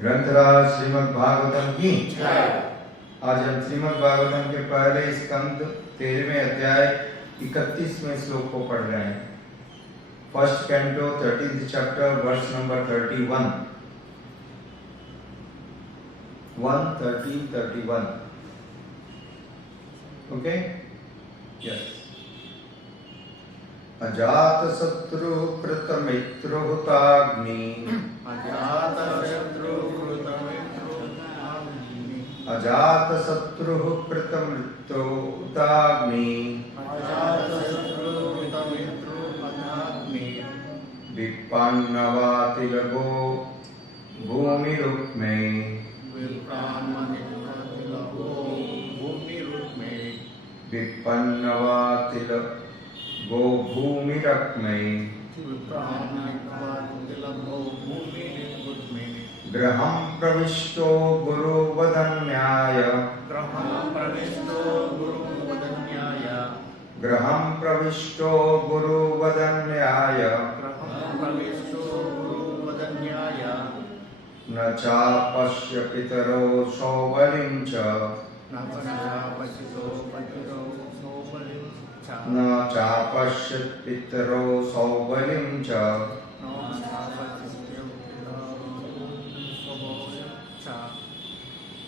ग्रंथराज श्रीमद् भागवतम की आज हम श्रीमद् भागवतम के पहले स्कंद 13वें अध्याय 31वें श्लोक को पढ़ रहे हैं। First canto 13th chapter verse number 31 1:30-31। Okay, yes. अजात शत्रु कृत मित्र हुताग्नि अजात शत्रु कृत मित्र हुताग्नि विपन्नवाति लगो भूमि रूप में विपन्नवाति लगो भूमि रक में गृहं प्रविष्टो गुरुवदन्याय गृहं प्रविष्टो गुरुवदन्याय न चापश्य पितरो सौबलिं च न चापश्य पितरो सौबलिं च।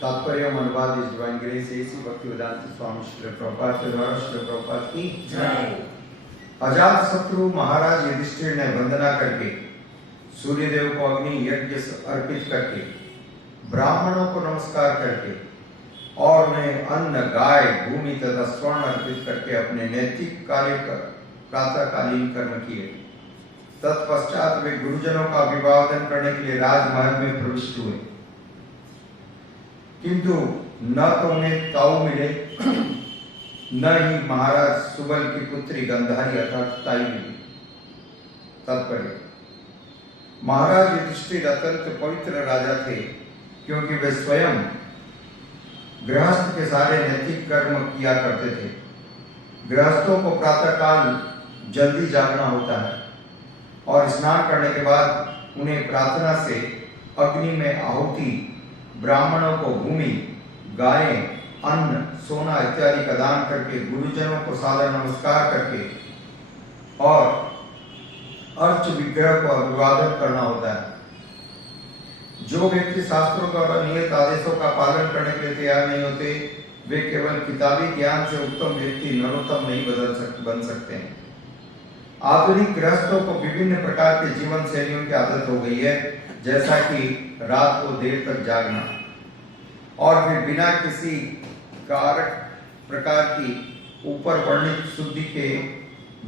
तात्पर्य अनुवाद इस डिवाइन ग्रेस एसी भक्तिवेदांत स्वामी श्री प्रभुपाद के द्वारा श्री प्रभुपाद की जय। अजात शत्रु महाराज युधिष्ठिर ने वंदना करके सूर्यदेव को अग्नि यज्ञ अर्पित करके ब्राह्मणों को नमस्कार करके और उन्हें अन्न गाय भूमि तथा स्वर्ण अर्पित करके अपने नैतिक कार्य प्रातःकालीन कर्म किए। तत्पश्चात वे गुरुजनों का अभिवादन करने के लिए राजमहल में प्रविष्ट हुए, किंतु न तो उन्हें ताऊ मिले न ही महाराज सुबल की पुत्री गंधारी अर्थात ताई मिली। तात्पर्य, महाराज युधिष्ठिर अत्यंत पवित्र राजा थे क्योंकि वे स्वयं गृहस्थ के सारे नैतिक कर्म किया करते थे। गृहस्थों को प्रातःकाल जल्दी जागना होता है और स्नान करने के बाद उन्हें प्रार्थना से अग्नि में आहुति, ब्राह्मणों को भूमि, गायें, अन्न, सोना इत्यादि का दान करके गुरुजनों को सादर नमस्कार करके और अर्च विग्रह को अभिवादन करना होता है। जो व्यक्ति शास्त्रों द्वारा नियत आदेशों का पालन करने के लिए तैयार नहीं होते, वे केवल किताबी ज्ञान से उत्तम व्यक्ति नरोत्तम नहीं बन सकते हैं। आधुनिक गृहस्थों को विभिन्न प्रकार के जीवन शैलियों की आदत हो गई है, जैसा कि रात को देर तक जागना और फिर बिना किसी कारक प्रकार की ऊपर वर्णित शुद्धि के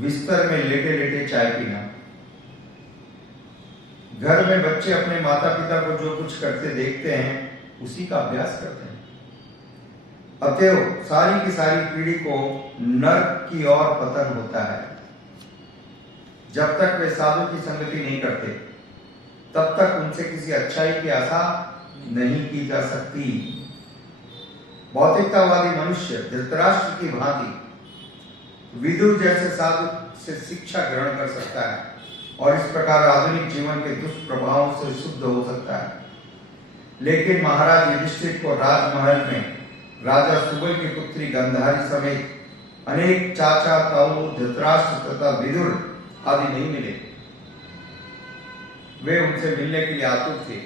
बिस्तर में लेटे लेटे चाय पीना। घर में बच्चे अपने माता पिता को जो कुछ करते देखते हैं उसी का अभ्यास करते हैं। अतएव सारी की सारी पीढ़ी को नर्क की ओर पतन होता है। जब तक वे साधु की संगति नहीं करते तब तक उनसे किसी अच्छाई की आशा नहीं की जा सकती। भौतिकतावादी मनुष्य धृतराष्ट्र की भांति विदुर जैसे साधु से शिक्षा ग्रहण कर सकता है और इस प्रकार आधुनिक जीवन के दुष्प्रभावों से शुद्ध हो सकता है। लेकिन महाराज युधिष्ठिर को राजमहल में राजा सुबल की पुत्री गंधारी समेत अनेक चाचा, ताऊ, धृतराष्ट्र तथा विदुर आदि नहीं मिले। वे उनसे मिलने के लिए आतुर थे।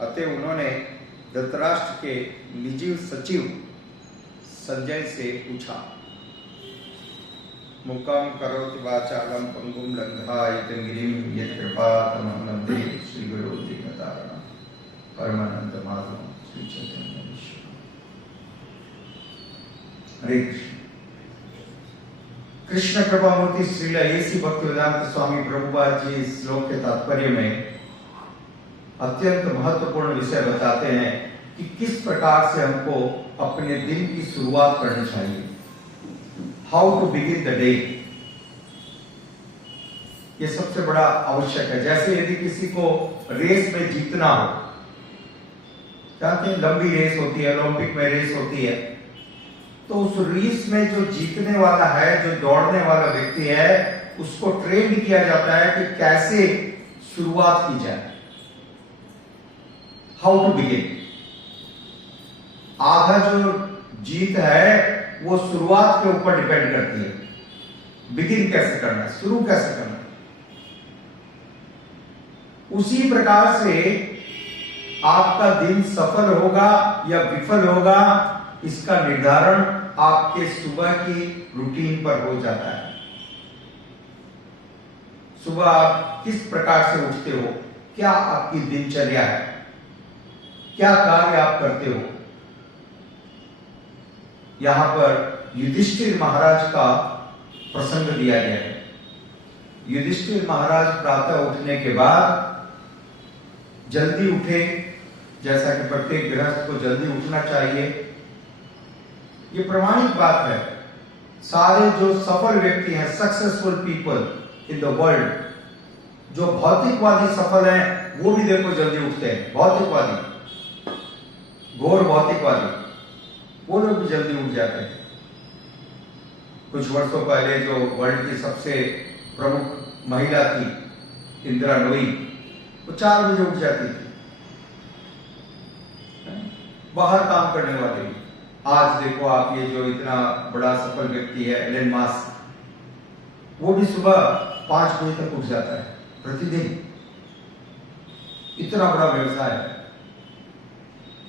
अतः उन्होंने धृतराष्ट्र के निजी सचिव संजय से पूछा, मुकम करोति वाचालम पंगुम लंघायते गिरिम यत्कृपातमहं वन्दे श्री गुरु दीनतारणं परमानंद माधवं श्री चैतन्य ईश्वर। हरे कृष्ण। कृष्ण कृपा मूर्ति श्रील एसी भक्तिवेदांत स्वामी प्रभुपाद जी इस श्लोक के तात्पर्य में अत्यंत महत्वपूर्ण विषय बताते हैं कि किस प्रकार से हमको अपने दिन की शुरुआत करनी चाहिए। How to begin the day, ये सबसे बड़ा आवश्यक है। जैसे यदि किसी को रेस में जीतना हो, जानते हैं लंबी रेस होती है, ओलंपिक में रेस होती है, तो उस रेस में जो जीतने वाला है, जो दौड़ने वाला व्यक्ति है, उसको ट्रेन किया जाता है कि कैसे शुरुआत की जाए। How to begin. आधा जो जीत है वो शुरुआत के ऊपर डिपेंड करती है। बिगिन कैसे करना है, शुरू कैसे करना है। उसी प्रकार से आपका दिन सफल होगा या विफल होगा, इसका निर्धारण आपके सुबह की रूटीन पर हो जाता है। सुबह आप किस प्रकार से उठते हो, क्या आपकी दिनचर्या है, क्या कार्य आप करते हो। यहां पर युधिष्ठिर महाराज का प्रसंग दिया गया है। युधिष्ठिर महाराज प्रातः उठने के बाद जल्दी उठे, जैसा कि प्रत्येक गृहस्थ को जल्दी उठना चाहिए। ये प्रमाणिक बात है। सारे जो सफल व्यक्ति हैं, successful people in the world, जो भौतिकवादी सफल हैं, वो भी देखो जल्दी उठते हैं। भौतिकवादी, घोर भौतिकवादी, वो लोग भी जल्दी उठ जाते हैं। कुछ वर्षों पहले जो वर्ल्ड की सबसे प्रमुख महिला थी, इंदिरा नोई, वो 4 बजे उठ जाती थी। बाहर काम करने वाले। आज देखो आप, ये जो इतना बड़ा सफल व्यक्ति है एलन मास्क, वो भी सुबह 5 बजे तक उठ जाता है प्रतिदिन। इतना बड़ा व्यवसाय है।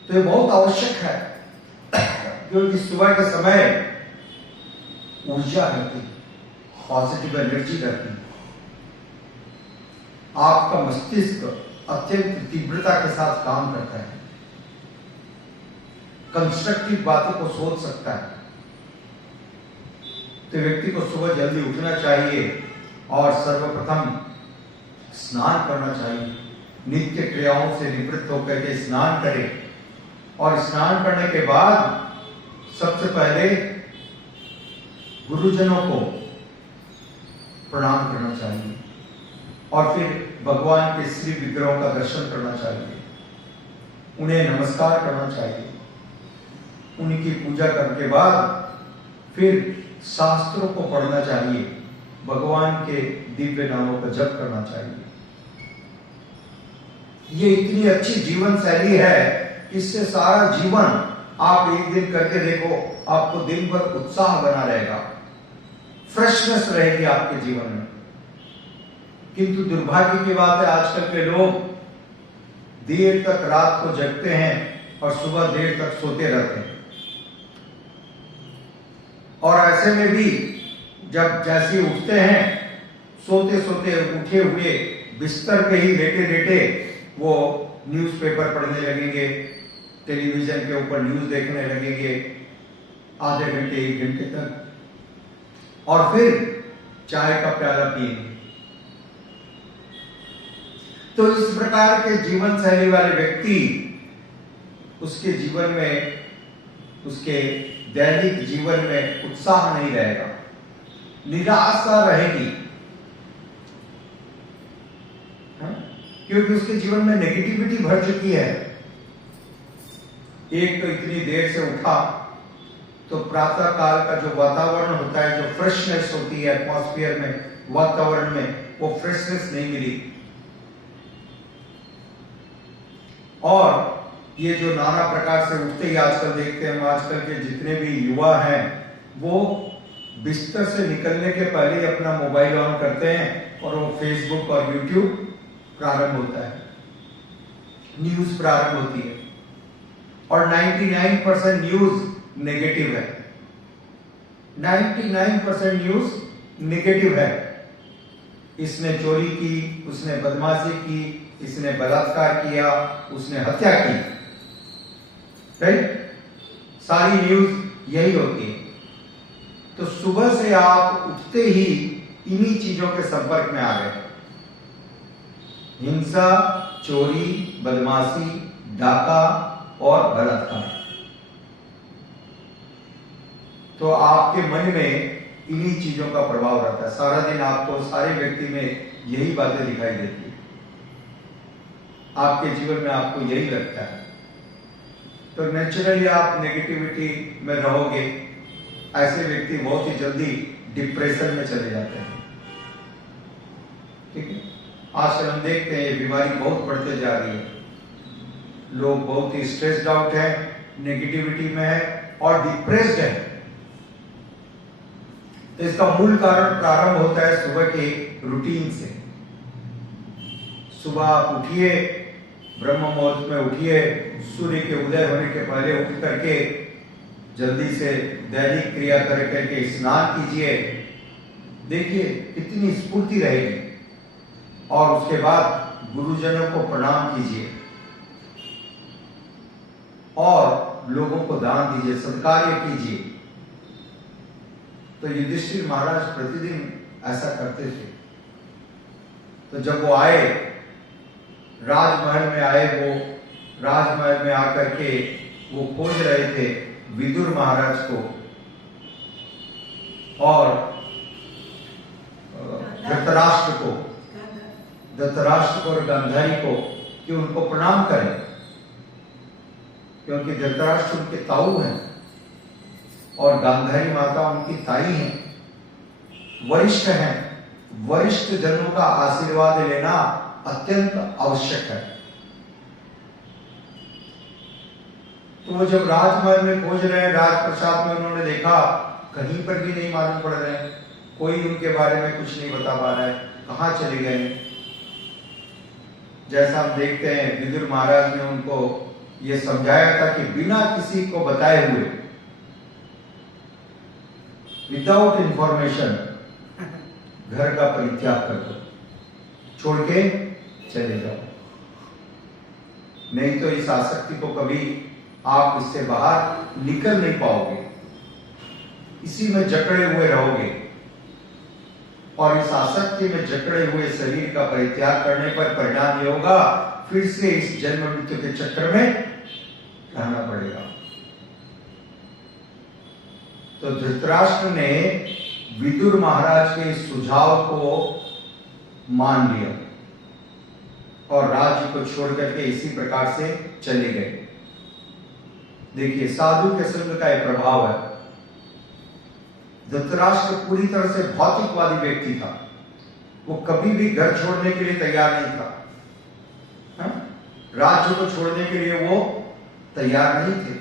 तो ये बहुत आवश्यक है, क्योंकि सुबह के समय ऊर्जा रहती, पॉजिटिव एनर्जी रहती, आपका मस्तिष्क अत्यंत तीव्रता के साथ काम करता है, कंस्ट्रक्टिव बातों को सोच सकता है। तो व्यक्ति को सुबह जल्दी उठना चाहिए और सर्वप्रथम स्नान करना चाहिए। नित्य क्रियाओं से निवृत्त होकर के स्नान करें, और स्नान करने के बाद सबसे पहले गुरुजनों को प्रणाम करना चाहिए, और फिर भगवान के श्री विग्रहों का दर्शन करना चाहिए, उन्हें नमस्कार करना चाहिए। उनकी पूजा करने के बाद फिर शास्त्रों को पढ़ना चाहिए, भगवान के दिव्य नामों का जप करना चाहिए। ये इतनी अच्छी जीवन शैली है, इससे सारा जीवन आप एक दिन करके देखो, आपको दिन भर उत्साह बना रहेगा, फ्रेशनेस रहेगी आपके जीवन में। किंतु दुर्भाग्य की बात है, आजकल के लोग देर तक रात को जगते हैं और सुबह देर तक सोते रहते हैं। और ऐसे में भी जब जैसे उठते हैं, सोते सोते उठे हुए बिस्तर पे ही लेटे लेटे वो न्यूज़पेपर पढ़ने लगेंगे, टेलीविजन के ऊपर न्यूज देखने लगेंगे आधे घंटे 1 घंटे तक, और फिर चाय का प्याला पिएंगे। तो इस प्रकार के जीवन शैली वाले व्यक्ति, उसके जीवन में, उसके दैनिक जीवन में उत्साह नहीं रहेगा, निराशा रहेगी, क्योंकि उसके जीवन में नेगेटिविटी भर चुकी है। एक तो इतनी देर से उठा तो प्रातः काल का जो वातावरण होता है, जो फ्रेशनेस होती है एटमॉस्फेयर में, वातावरण में, वो फ्रेशनेस नहीं मिली। और ये जो नाना प्रकार से उठते ही आजकल देखते हैं, हम आजकल के जितने भी युवा हैं, वो बिस्तर से निकलने के पहले ही अपना मोबाइल ऑन करते हैं और वो फेसबुक और यूट्यूब प्रारंभ होता है, न्यूज प्रारंभ होती है, और 99% न्यूज नेगेटिव है। 99% न्यूज नेगेटिव है। इसने चोरी की, उसने बदमाशी की, इसने बलात्कार किया, उसने हत्या की, राइट? सारी न्यूज यही होती है। तो सुबह से आप उठते ही इन्हीं चीजों के संपर्क में आ गए। हिंसा, चोरी, बदमाशी, डाका और बलात्कार। तो आपके मन में इन्हीं चीजों का प्रभाव रहता है। सारा दिन आपको सारे व्यक्ति में यही बातें दिखाई देती है, आपके जीवन में आपको यही लगता है। तो नेचुरली आप नेगेटिविटी में रहोगे। ऐसे व्यक्ति बहुत ही जल्दी डिप्रेशन में चले जाते हैं। ठीक है, आजकल हम देखते हैं ये बीमारी बहुत बढ़ते जा रही है। लोग बहुत ही स्ट्रेस्ड आउट है, नेगेटिविटी में है और डिप्रेस्ड है। तो इसका मूल कारण प्रारंभ होता है सुबह के रूटीन से। सुबह आप उठिए, ब्रह्म मुहूर्त में उठिए, सूर्य के उदय होने के पहले उठ करके जल्दी से दैनिक क्रिया करके स्नान कीजिए। देखिए कितनी स्फूर्ति रहेगी। और उसके बाद गुरुजनों को प्रणाम कीजिए और लोगों को दान दीजिए, सत्कार्य कीजिए। तो युधिष्ठिर महाराज प्रतिदिन ऐसा करते थे। तो जब वो आए, राजमहल में आए, वो राजमहल में आकर के वो खोज रहे थे विदुर महाराज को और धृतराष्ट्र को और गांधारी को कि उनको प्रणाम करें, क्योंकि धृतराष्ट्र उनके ताऊ हैं और गांधारी माता उनकी ताई हैं, वरिष्ठ हैं। वरिष्ठ जनों का आशीर्वाद लेना अत्यंत आवश्यक है। तो वो जब राजमहल में खोज रहे हैं, राजप्रसाद में उन्होंने देखा कहीं पर भी नहीं मालूम पड़ रहे हैं, कोई उनके बारे में कुछ नहीं बता पा रहा है, कहां चले गए। जैसा हम देखते हैं विदुर महाराज ने उनको ये समझाया था कि बिना किसी को बताए हुए, विदाउट इंफॉर्मेशन घर का परित्याग कर दो, छोड़ के चले जाओ, नहीं तो इस आसक्ति को कभी आप इससे बाहर निकल नहीं पाओगे, इसी में जकड़े हुए रहोगे। और इस आसक्ति में जकड़े हुए शरीर का परित्याग करने पर परिणाम ये होगा, फिर से इस जन्म मृत्यु के चक्र में रहना पड़ेगा। तो धृतराष्ट्र ने विदुर महाराज के सुझाव को मान लिया और राज्य को छोड़ करके इसी प्रकार से चले गए। देखिए साधु के संग का यह प्रभाव है। धृतराष्ट्र पूरी तरह से भौतिकवादी व्यक्ति था, वो कभी भी घर छोड़ने के लिए तैयार नहीं था, राज्य को छोड़ने के लिए वो तैयार नहीं थे।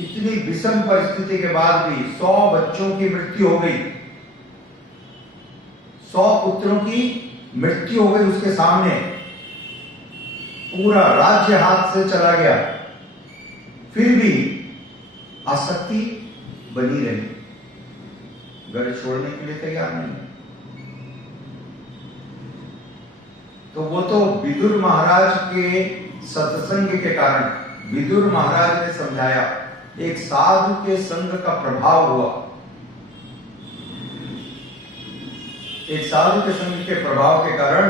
इतनी विषम परिस्थिति के बाद भी 100 बच्चों की मृत्यु हो गई, 100 पुत्रों की मृत्यु हो गई उसके सामने, पूरा राज्य हाथ से चला गया, फिर भी आसक्ति बनी रही, घर छोड़ने के लिए तैयार नहीं। तो वो तो विदुर महाराज के सत्संग के कारण, विदुर महाराज ने समझाया, एक साधु के संग का प्रभाव हुआ, एक साधु के संग के प्रभाव के कारण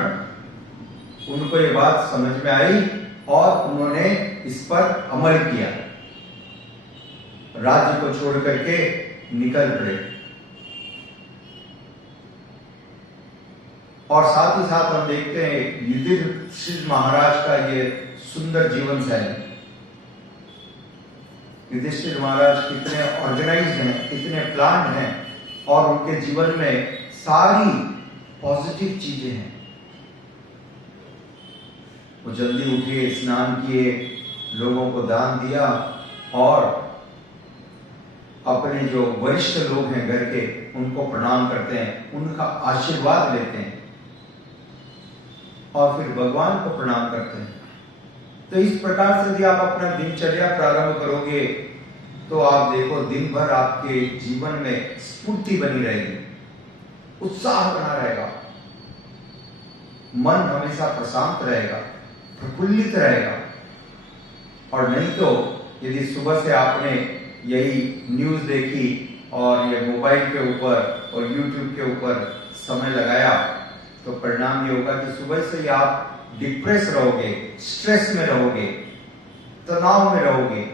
उनको ये बात समझ में आई और उन्होंने इस पर अमल किया, राज्य को छोड़ करके निकल पड़े। और साथ ही साथ हम देखते हैं युधिष्ठिर महाराज का ये सुंदर जीवन शैली। युधिष्ठिर महाराज कितने ऑर्गेनाइज्ड हैं, कितने प्लान्ड हैं और उनके जीवन में सारी पॉजिटिव चीजें हैं। वो जल्दी उठे, स्नान किए, लोगों को दान दिया और अपने जो वरिष्ठ लोग हैं घर के उनको प्रणाम करते हैं, उनका आशीर्वाद लेते हैं और फिर भगवान को प्रणाम करते हैं। तो इस प्रकार से यदि आप अपना दिनचर्या प्रारंभ करोगे तो आप देखो दिन भर आपके जीवन में स्फूर्ति बनी रहेगी, उत्साह बना रहेगा, मन हमेशा प्रशांत रहेगा, प्रफुल्लित रहेगा। और नहीं तो यदि सुबह से आपने यही न्यूज देखी और ये मोबाइल के ऊपर और यूट्यूब के ऊपर समय लगाया तो परिणाम ये होगा कि सुबह से ही आप डिप्रेस रहोगे, स्ट्रेस में रहोगे, तनाव में रहोगे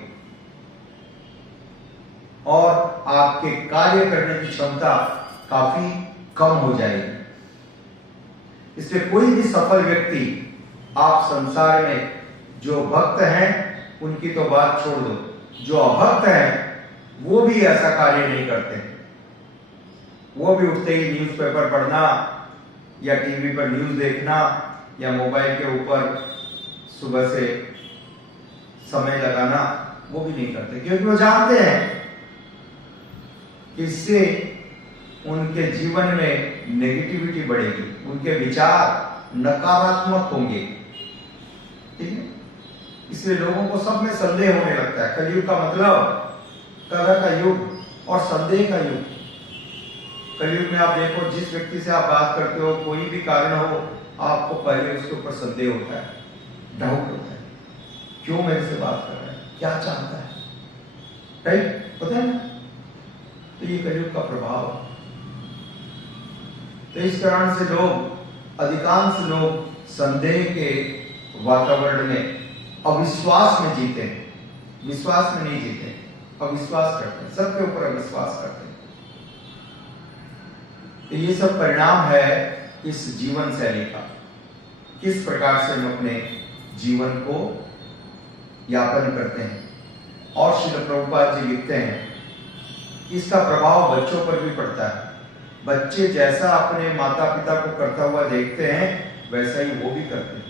और आपके कार्य करने की क्षमता काफी कम हो जाएगी। इसलिए कोई भी सफल व्यक्ति, आप संसार में जो भक्त हैं उनकी तो बात छोड़ दो, जो अभक्त हैं वो भी ऐसा कार्य नहीं करते। वो भी उठते ही न्यूज़पेपर पढ़ना या टीवी पर न्यूज देखना या मोबाइल के ऊपर सुबह से समय लगाना वो भी नहीं करते, क्योंकि वो जानते हैं कि इससे उनके जीवन में नेगेटिविटी बढ़ेगी, उनके विचार नकारात्मक होंगे। ठीक है, इसलिए लोगों को सब में संदेह होने लगता है। कलयुग का मतलब कलह का युग और संदेह का युग। कलयुग में आप देखो, जिस व्यक्ति से आप बात करते हो, कोई भी कारण हो, आपको पहले उसके ऊपर संदेह होता है, डाउट होता है, क्यों मेरे से बात कर रहा है, क्या चाहता है, राइट? पता है ना? तो ये कलयुग का प्रभाव है। तो इस कारण से अधिकांश लोग संदेह के वातावरण में, अविश्वास में जीते हैं, विश्वास में नहीं जीते, अविश्वास करते हैं, सबके ऊपर अविश्वास करते हैं। तो ये सब परिणाम है इस जीवन शैली का, किस प्रकार से हम अपने जीवन को यापन करते हैं। और श्रील प्रभुपाद जी लिखते हैं, इसका प्रभाव बच्चों पर भी पड़ता है। बच्चे जैसा अपने माता पिता को करता हुआ देखते हैं, वैसा ही वो भी करते हैं।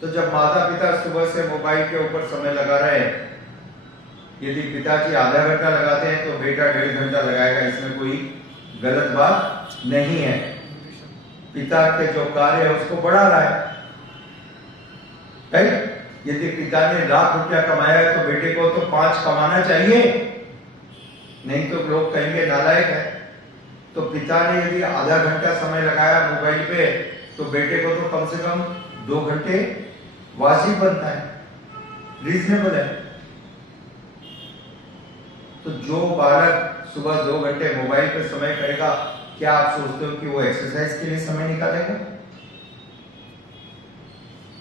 तो जब माता पिता सुबह से मोबाइल के ऊपर समय लगा रहे हैं, यदि पिताजी आधा घंटा लगाते हैं तो बेटा 1.5 घंटा लगाएगा, इसमें कोई गलत बात नहीं है। पिता के जो कार्य है उसको बढ़ा रहा है, राइट? यदि पिता ने ₹1,00,000 कमाया है तो बेटे को तो 5 कमाना चाहिए, नहीं तो लोग कहेंगे नालायक है। तो पिता ने यदि आधा घंटा समय लगाया मोबाइल पे, तो बेटे को तो कम से कम 2 घंटे वाजिब बनता है, रीजनेबल है। तो जो बालक सुबह 2 घंटे मोबाइल पे समय करेगा, क्या आप सोचते हो कि वो एक्सरसाइज के लिए समय निकालेगा?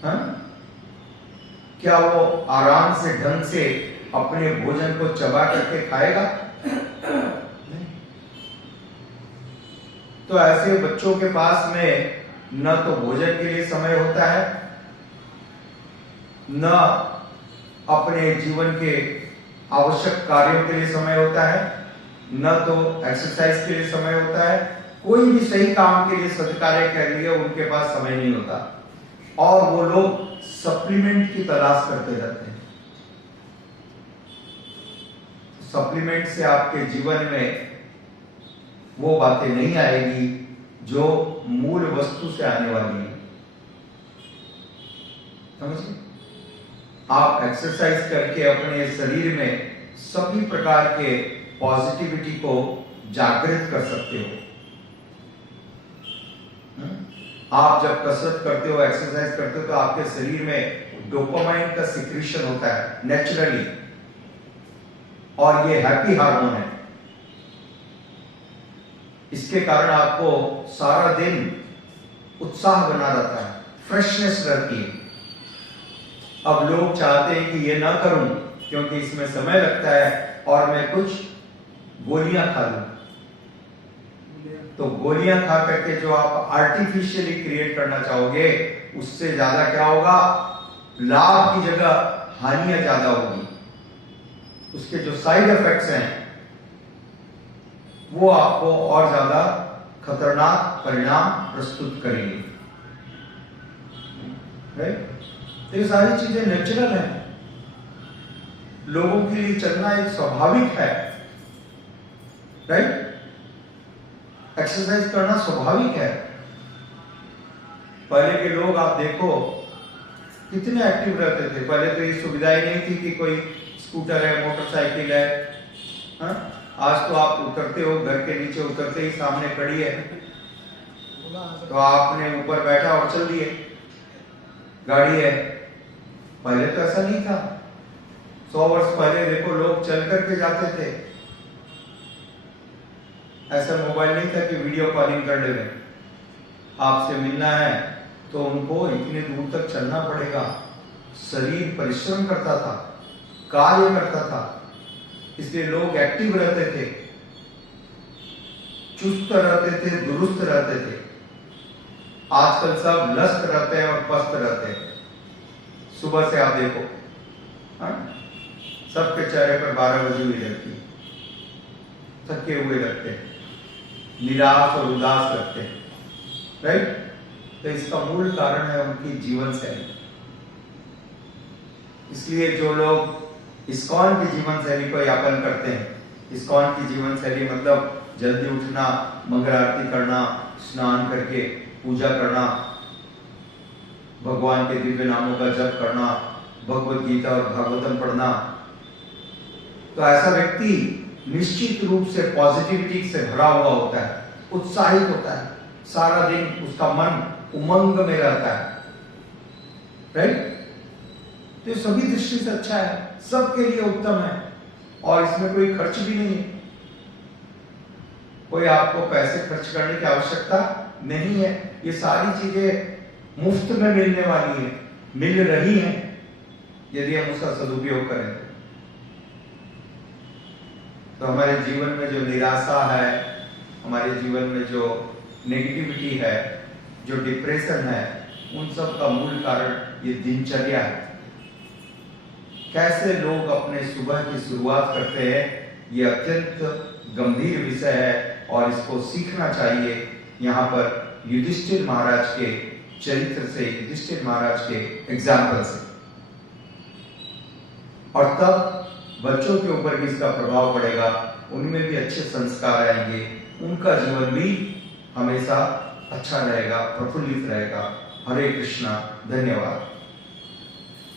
हाँ? क्या वो आराम से, ढंग से अपने भोजन को चबा करके खाएगा? नहीं। तो ऐसे बच्चों के पास में न तो भोजन के लिए समय होता है, न अपने जीवन के आवश्यक कार्यों के लिए समय होता है, न तो एक्सरसाइज के लिए समय होता है। कोई भी सही काम के लिए, सत्कार्य के लिए उनके पास समय नहीं होता, और वो लोग सप्लीमेंट की तलाश करते रहते हैं। सप्लीमेंट से आपके जीवन में वो बातें नहीं आएगी जो मूल वस्तु से आने वाली है। समझिए, आप एक्सरसाइज करके अपने शरीर में सभी प्रकार के पॉजिटिविटी को जागृत कर सकते हो। आप जब कसरत करते हो, एक्सरसाइज करते हो, तो आपके शरीर में डोपामाइन का सिक्रीशन होता है नेचुरली, और ये हैप्पी हार्मोन है। इसके कारण आपको सारा दिन उत्साह बना रहता है, फ्रेशनेस रहती है। अब लोग चाहते हैं कि ये ना करूं क्योंकि इसमें समय लगता है और मैं कुछ गोलियां खा लूं। तो गोलियां खा करके जो आप आर्टिफिशियली क्रिएट करना चाहोगे, उससे ज्यादा क्या होगा, लाभ की जगह हानियां ज्यादा होगी। उसके जो साइड इफेक्ट्स हैं वो आपको और ज्यादा खतरनाक परिणाम प्रस्तुत करेंगे। तो ये सारी चीजें नेचुरल है, लोगों के लिए चलना एक स्वाभाविक है, राइट? एक्सरसाइज करना स्वाभाविक है। पहले के लोग आप देखो कितने एक्टिव रहते थे। पहले तो ये सुविधाएं नहीं थी कि कोई स्कूटर है, मोटरसाइकिल है। हाँ? आज तो आप उतरते हो, घर के नीचे उतरते ही सामने खड़ी है, तो आपने ऊपर बैठा और चल दिए, गाड़ी है। पहले तो ऐसा नहीं था। 100 वर्ष पहले देखो लोग चल करके जाते थे। ऐसा मोबाइल नहीं था कि वीडियो कॉलिंग कर ले। आपसे मिलना है तो उनको इतने दूर तक चलना पड़ेगा। शरीर परिश्रम करता था, कार्य करता था, इसलिए लोग एक्टिव रहते थे, चुस्त रहते थे, दुरुस्त रहते थे। आजकल सब लस्त रहते हैं और पस्त रहते हैं। सुबह से आप देखो, सबके चेहरे पर 12 बजी हुई रहती है, थके हुए लगते हैं, निराश और उदास लगते हैं, राइट? तो इसका मूल कारण है उनकी जीवन शैली। इसलिए जो लोग इस्कॉन की जीवन शैली को यापन करते हैं, इस्कॉन की जीवन शैली मतलब जल्दी उठना, मंगल आरती करना, स्नान करके पूजा करना, भगवान के दिव्य नामों का जप करना, भगवत गीता और भागवतम पढ़ना, तो ऐसा व्यक्ति निश्चित रूप से पॉजिटिविटी से भरा हुआ होता है, उत्साहित होता है, सारा दिन उसका मन उमंग में रहता है, राइट? तो सभी दृष्टि से अच्छा है, सबके लिए उत्तम है, और इसमें कोई खर्च भी नहीं है, कोई आपको पैसे खर्च करने की आवश्यकता नहीं है। ये सारी चीजें मुफ्त में मिलने वाली है, मिल रही हैं, यदि हम उसका सदुपयोग करें तो हमारे जीवन में जो निराशा है, हमारे जीवन में जो नेगेटिविटी है, जो डिप्रेशन है, उन सब का मूल कारण ये दिनचर्या है। कैसे लोग अपने सुबह की शुरुआत करते हैं, ये अत्यंत गंभीर विषय है और इसको सीखना चाहिए। यहाँ पर युधिष्ठिर महाराज के चरित्र से, युधिष्ठिर महाराज के एग्जाम्पल से, और तब बच्चों के ऊपर भी इसका प्रभाव पड़ेगा, उनमें भी अच्छे संस्कार आएंगे, उनका जीवन भी हमेशा अच्छा रहेगा, प्रफुल्लित रहेगा। हरे कृष्णा, धन्यवाद।